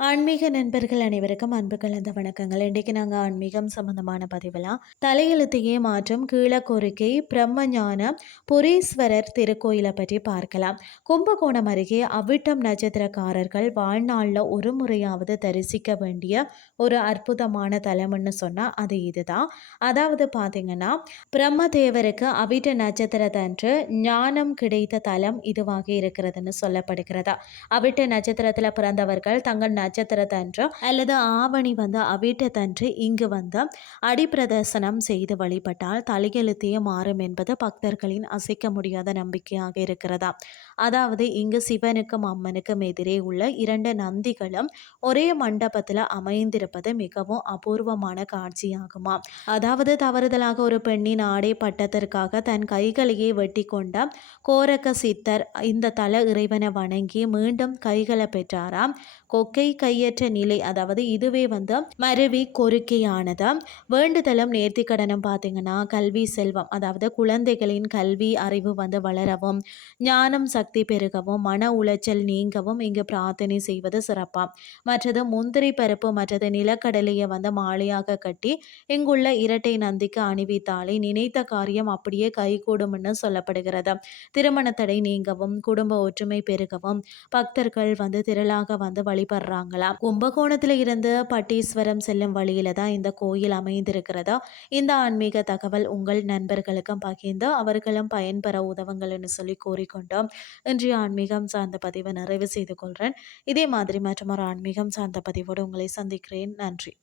ஆன்மீக நண்பர்கள் அனைவருக்கும் அன்பு கலந்த வணக்கங்கள். இன்றைக்கு நாங்கள் ஆன்மீகம் சம்பந்தமான பதிவெல்லாம் தலையெழுத்தையே மாற்றம் கீழக்கோரிக்கை பிரம்மஞானம் புரீஸ்வரர் திருக்கோயிலை பற்றி பார்க்கலாம். கும்பகோணம் அருகே அவிட்டம் நட்சத்திரக்காரர்கள் வாழ்நாளில் ஒரு முறையாவது தரிசிக்க வேண்டிய ஒரு அற்புதமான தலம்னு சொன்னால் அது இதுதான். அதாவது பார்த்தீங்கன்னா பிரம்மதேவருக்கு அவிட்ட நட்சத்திரத்தன்று ஞானம் கிடைத்த தலம் இதுவாக இருக்கிறதுன்னு சொல்லப்படுகிறதா. அவிட்ட நட்சத்திரத்தில் பிறந்தவர்கள் தங்கள் நட்சத்திரத்தன்று அல்லது ஆவணி வந்து அவிட்டத்தன்று இங்கு வந்து அடிப்பிரதர்சனம் செய்து வழிபட்டால் தலையெழுத்தையே மாறும் என்பது பக்தர்களின் அசைக்க முடியாத நம்பிக்கையாக இருக்கிறதா? அதாவது இங்கு சிவனுக்கும் அம்மனுக்கும் எதிரே உள்ள இரண்டு நந்திகளும் ஒரே மண்டபத்தில் அமைந்திருப்பது மிகவும் அபூர்வமான காட்சியாகுமா? அதாவது தவறுதலாக ஒரு பெண்ணின் ஆடை பட்டத்திற்காக தன் கைகளையே வெட்டி கொண்ட கோரக்க சித்தர் இந்த தல இறைவனை வணங்கி மீண்டும் கைகளை பெற்றாராம். கொக்கை கையற்ற நிலை அதாவது இதுவே வந்து மருவி கோரிக்கையானது. வேண்டுதலும் நேர்த்தி கடனும் பார்த்தீங்கன்னா கல்வி செல்வம் அதாவது குழந்தைகளின் கல்வி அறிவு வந்து வளரவும் ஞானம் சக்தி பெருகவும் மன உளைச்சல் நீங்கவும் இங்கு பிரார்த்தனை செய்வது சிறப்பாக மற்றது முந்திரி பருப்பு மற்றது நிலக்கடலையை வந்து மாலையாக கட்டி இங்குள்ள இரட்டை நந்திக்கு அணிவித்தாலே நினைத்த காரியம் அப்படியே கைகூடும்னு சொல்லப்படுகிறது. திருமண தடை நீங்கவும் குடும்ப ஒற்றுமை பெருகவும் பக்தர்கள் வந்து திரளாக வந்து வழிபடுறாங்க. வழிபடுறாங்களாம் கும்பகோணத்தில் இருந்து பட்டீஸ்வரம் செல்லும் வழியில தான் இந்த கோயில் அமைந்திருக்கிறதா? இந்த ஆன்மீக தகவல் உங்கள் நண்பர்களுக்கும் பகிர்ந்து அவர்களும் பயன்பெற உதவுங்கள்னு சொல்லி கூறிக்கொண்டோம். இன்றைய ஆன்மீகம் சார்ந்த பதிவை நிறைவு செய்து கொள்கிறேன் இதே மாதிரி மற்றும் ஒரு ஆன்மீகம் சார்ந்த பதிவோடு உங்களை சந்திக்கிறேன். நன்றி.